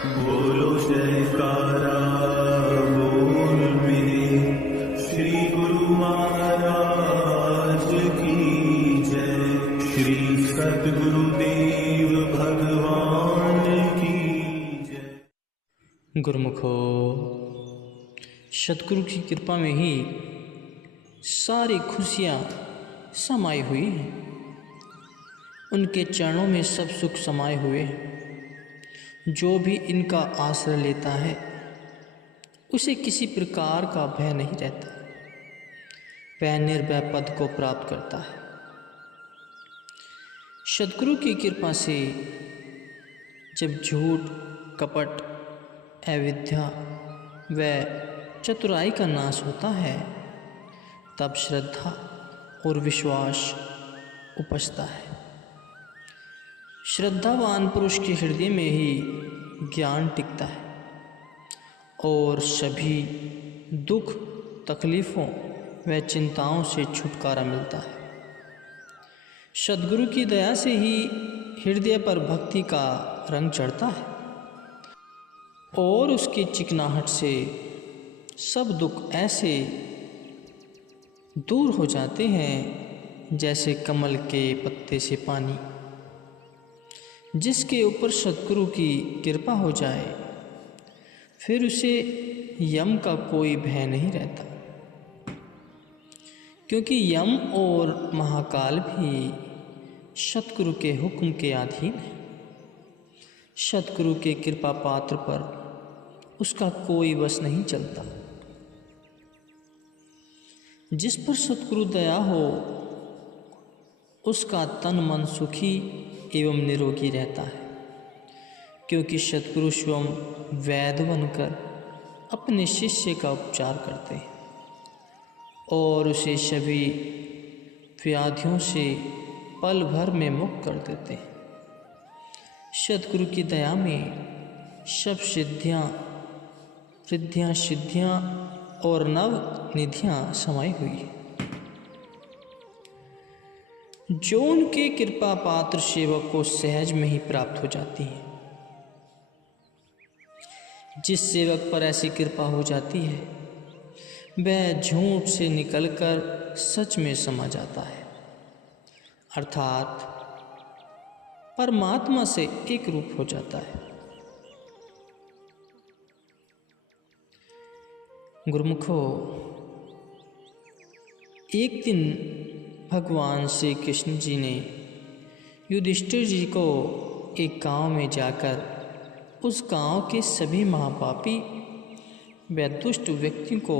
बोलो जयकारा बोल मेरे श्री गुरु महाराज की जय। श्री सद्गुरुदेव भगवान की जय। गुरुमुखो, सतगुरु की कृपा में ही सारी खुशियाँ समाई हुई हैं। उनके चरणों में सब सुख समाये हुए हैं। जो भी इनका आश्रय लेता है उसे किसी प्रकार का भय नहीं रहता। वह निर्भय पद को प्राप्त करता है। सद्गुरु की कृपा से जब झूठ, कपट, अविद्या व चतुराई का नाश होता है, तब श्रद्धा और विश्वास उपजता है। श्रद्धावान पुरुष के हृदय में ही ज्ञान टिकता है और सभी दुख, तकलीफ़ों व चिंताओं से छुटकारा मिलता है। सद्गुरु की दया से ही हृदय पर भक्ति का रंग चढ़ता है और उसकी चिकनाहट से सब दुख ऐसे दूर हो जाते हैं जैसे कमल के पत्ते से पानी। जिसके ऊपर सद्गुरु की कृपा हो जाए फिर उसे यम का कोई भय नहीं रहता, क्योंकि यम और महाकाल भी सद्गुरु के हुक्म के अधीन है। सद्गुरु के कृपा पात्र पर उसका कोई वश नहीं चलता। जिस पर सद्गुरु दया हो उसका तन मन सुखी एवं निरोगी रहता है, क्योंकि सद्गुरु स्वयं वैद्य बनकर अपने शिष्य का उपचार करते हैं और उसे सभी व्याधियों से पल भर में मुक्त कर देते हैं। सद्गुरु की दया में सब सिद्धियाँ, रिद्धियाँ, सिद्धियाँ और नव निधियाँ समाई हुई हैं, जो उनके कृपा पात्र सेवक को सहज में ही प्राप्त हो जाती हैं। जिस सेवक पर ऐसी कृपा हो जाती है वह झूठ से निकलकर सच में समा जाता है, अर्थात परमात्मा से एक रूप हो जाता है। गुरुमुखो, एक दिन भगवान श्री कृष्ण जी ने युधिष्ठिर जी को एक गांव में जाकर उस गांव के सभी महापापी व दुष्ट व्यक्तियों को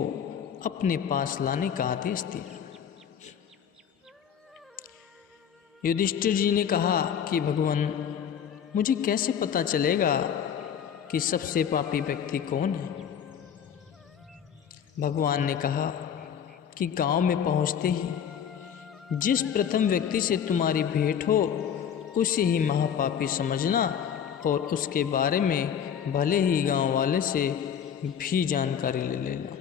अपने पास लाने का आदेश दिया। युधिष्ठिर जी ने कहा कि भगवान, मुझे कैसे पता चलेगा कि सबसे पापी व्यक्ति कौन है? भगवान ने कहा कि गांव में पहुंचते ही जिस प्रथम व्यक्ति से तुम्हारी भेंट हो उसे ही महापापी समझना और उसके बारे में भले ही गांव वाले से भी जानकारी ले लेना।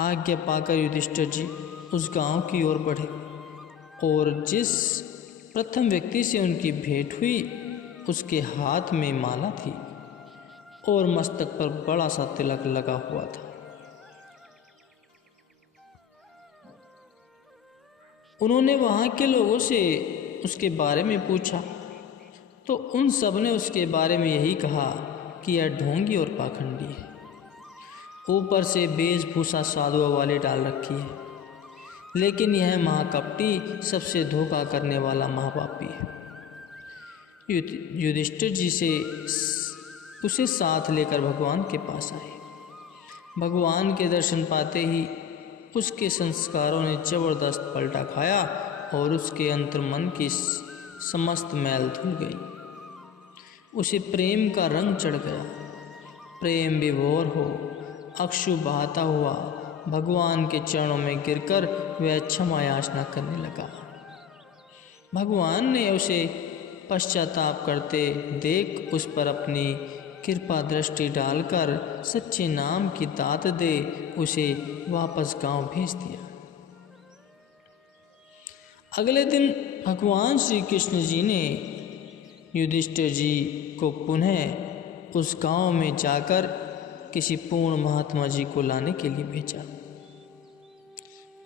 आज्ञा पाकर युधिष्ठिर जी उस गांव की ओर बढ़े और जिस प्रथम व्यक्ति से उनकी भेंट हुई उसके हाथ में माला थी और मस्तक पर बड़ा सा तिलक लगा हुआ था। उन्होंने वहाँ के लोगों से उसके बारे में पूछा तो उन सब ने उसके बारे में यही कहा कि यह ढोंगी और पाखंडी है, ऊपर से वेशभूषा साधुओं वाले डाल रखी है, लेकिन यह महाकपटी, सबसे धोखा करने वाला महापापी है। युधिष्ठिर जी से उसे साथ लेकर भगवान के पास आए। भगवान के दर्शन पाते ही उसके संस्कारों ने जबरदस्त पलटा खाया और उसके अंतर्मन की समस्त मैल धुल गई। उसे प्रेम का रंग चढ़ गया। प्रेम विभोर हो अश्रु बहाता हुआ भगवान के चरणों में गिरकर वह क्षमा याचना करने लगा। भगवान ने उसे पश्चाताप करते देख उस पर अपनी कृपा दृष्टि डालकर सच्चे नाम की दात दे उसे वापस गांव भेज दिया। अगले दिन भगवान श्री कृष्ण जी ने युधिष्ठिर जी को पुनः उस गांव में जाकर किसी पूर्ण महात्मा जी को लाने के लिए भेजा।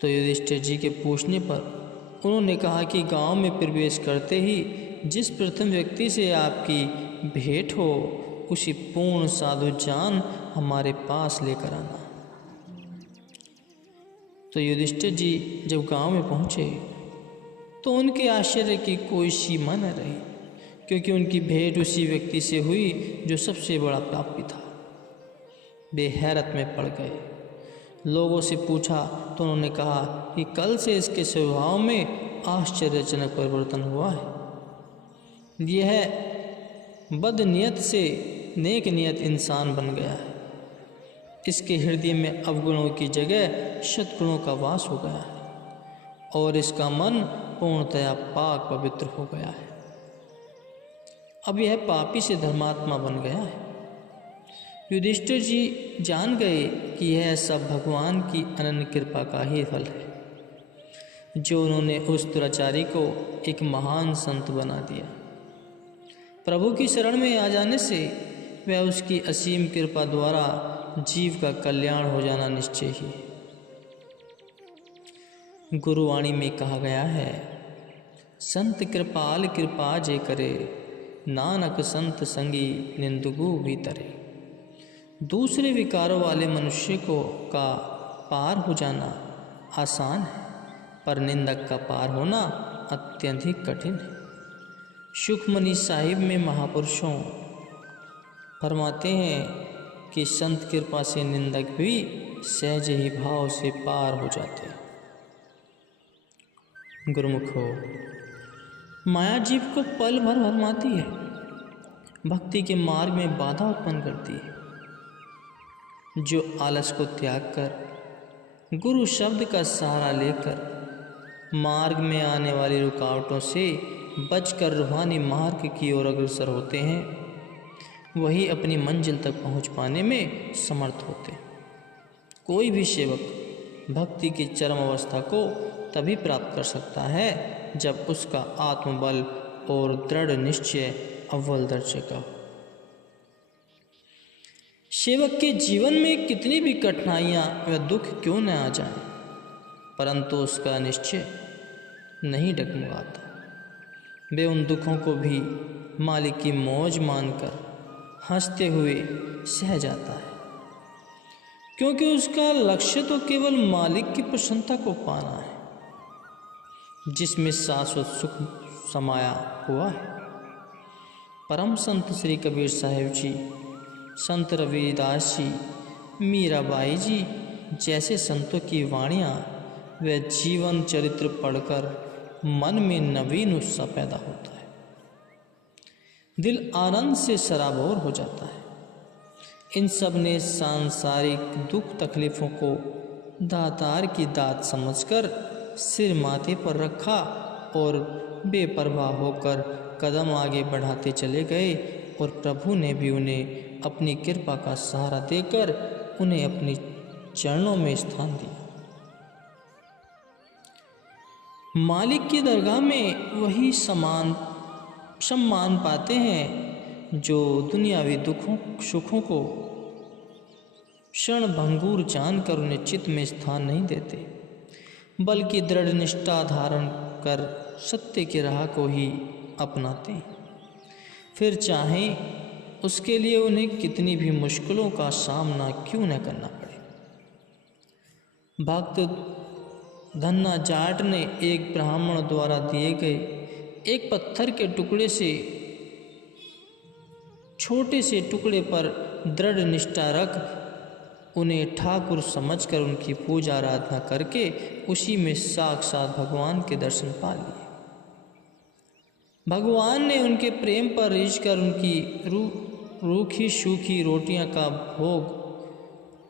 तो युधिष्ठिर जी के पूछने पर उन्होंने कहा कि गांव में प्रवेश करते ही जिस प्रथम व्यक्ति से आपकी भेंट हो उसी पूर्ण साधु जान हमारे पास लेकर आना। तो युधिष्ठिर जी जब गांव में पहुंचे तो उनके आश्चर्य की कोई सीमा न रही, क्योंकि उनकी भेंट उसी व्यक्ति से हुई जो सबसे बड़ा पापी था। वे हैरत में पड़ गए। लोगों से पूछा तो उन्होंने कहा कि कल से इसके स्वभाव में आश्चर्यजनक परिवर्तन हुआ है। यह बदनियत से नेक नियत इंसान बन गया है। इसके हृदय में अवगुणों की जगह सद्गुणों का वास हो गया है और इसका मन पूर्णतया पाक पवित्र हो गया है। अब यह पापी से धर्मात्मा बन गया है। युधिष्ठिर जी जान गए कि यह सब भगवान की अनन्य कृपा का ही फल है, जो उन्होंने उस दुराचारी को एक महान संत बना दिया। प्रभु की शरण में आ जाने से वह उसकी असीम कृपा द्वारा जीव का कल्याण हो जाना निश्चय ही है। गुरुवाणी में कहा गया है, संत कृपाल कृपा जे करे, नानक संत संगी निंदुगु भी तरे। दूसरे विकारों वाले मनुष्य का पार हो जाना आसान है, पर निंदक का पार होना अत्यधिक कठिन है। सुखमनी साहिब में महापुरुषों फरमाते हैं कि संत कृपा से निंदक भी सहज ही भाव से पार हो जाते हैं। गुरुमुखो, माया जीव को पल भर भरमाती है, भक्ति के मार्ग में बाधा उत्पन्न करती है। जो आलस को त्याग कर गुरु शब्द का सहारा लेकर मार्ग में आने वाली रुकावटों से बचकर रूहानी मार्ग की ओर अग्रसर होते हैं, वही अपनी मंजिल तक पहुंच पाने में समर्थ होते हैं। कोई भी सेवक भक्ति की चरम अवस्था को तभी प्राप्त कर सकता है जब उसका आत्मबल और दृढ़ निश्चय अव्वल दर्जे का हो। सेवक के जीवन में कितनी भी कठिनाइयाँ व दुख क्यों न आ जाए, परंतु उसका निश्चय नहीं डगमगाता। वे उन दुखों को भी मालिक की मौज मानकर हंसते हुए सह जाता है, क्योंकि उसका लक्ष्य तो केवल मालिक की प्रसन्नता को पाना है, जिसमें शाश्वत सुख समाया हुआ है। परम संत श्री कबीर साहिब जी, संत रविदास जी, मीराबाई जी जैसे संतों की वाणियाँ व जीवन चरित्र पढ़कर मन में नवीन उत्साह पैदा होता है। दिल आनंद से सराबोर हो जाता है। इन सब ने सांसारिक दुख तकलीफ़ों को दातार की दात समझकर सिर माथे पर रखा और बेपरवाह होकर कदम आगे बढ़ाते चले गए, और प्रभु ने भी उन्हें अपनी कृपा का सहारा देकर उन्हें अपनी चरणों में स्थान दिया। मालिक की दरगाह में वही सम्मान पाते हैं जो दुनियावी दुखों सुखों को क्षण भंगुर जानकर उन्हें चित्त में स्थान नहीं देते, बल्कि दृढ़ निष्ठा धारण कर सत्य की राह को ही अपनाते हैं, फिर चाहें उसके लिए उन्हें कितनी भी मुश्किलों का सामना क्यों न करना पड़े। भक्त धन्ना जाट ने एक ब्राह्मण द्वारा दिए गए एक पत्थर के टुकड़े से छोटे से टुकड़े पर दृढ़ निष्ठा रख उन्हें ठाकुर समझकर उनकी पूजा आराधना करके उसी में साक्षात भगवान के दर्शन पा लिए। भगवान ने उनके प्रेम पर रिझ कर उनकी रूखी सूखी रोटियां का भोग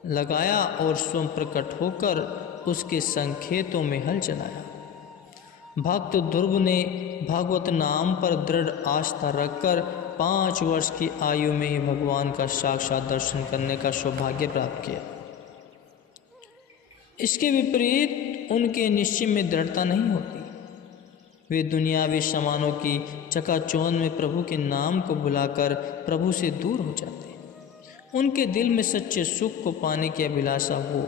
लगाया और स्वयं प्रकट होकर उसके संकेतों में हल चलाया। भक्त ध्रुव ने भागवत नाम पर दृढ़ आस्था रखकर 5 वर्ष की आयु में ही भगवान का साक्षात दर्शन करने का सौभाग्य प्राप्त किया। इसके विपरीत उनके निश्चय में दृढ़ता नहीं होती। वे दुनियावी सामानों की चकाचौंध में प्रभु के नाम को भुलाकर प्रभु से दूर हो जाते हैं। उनके दिल में सच्चे सुख को पाने की अभिलाषा हो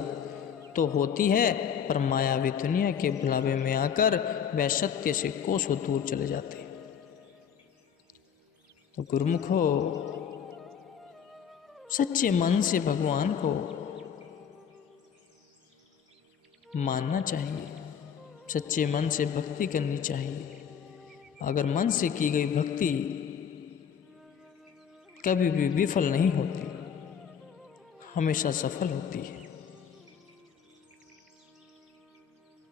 तो होती है, पर मायावी दुनिया के भुलावे में आकर वह सत्य से कोसों दूर चले जाते हैं। तो गुरुमुखो, सच्चे मन से भगवान को मानना चाहिए, सच्चे मन से भक्ति करनी चाहिए। अगर मन से की गई भक्ति कभी भी विफल नहीं होती, हमेशा सफल होती है।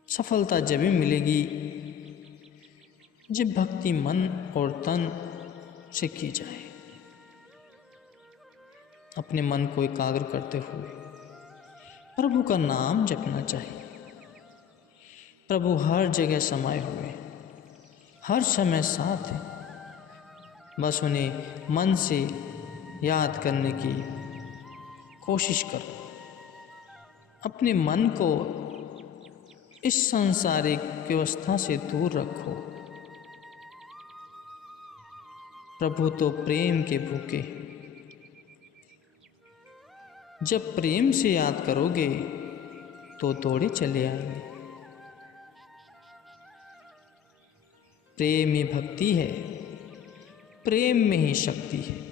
सफलता जब भी मिलेगी जब भक्ति मन और तन से की जाए। अपने मन को एकाग्र करते हुए प्रभु का नाम जपना चाहिए। प्रभु हर जगह समाये हुए, हर समय साथ है। बस उन्हें मन से याद करने की कोशिश करो। अपने मन को इस सांसारिक व्यवस्था से दूर रखो। प्रभु तो प्रेम के भूखे। जब प्रेम से याद करोगे तो दौड़े चले आएंगे। प्रेम ही भक्ति है, प्रेम में ही शक्ति है।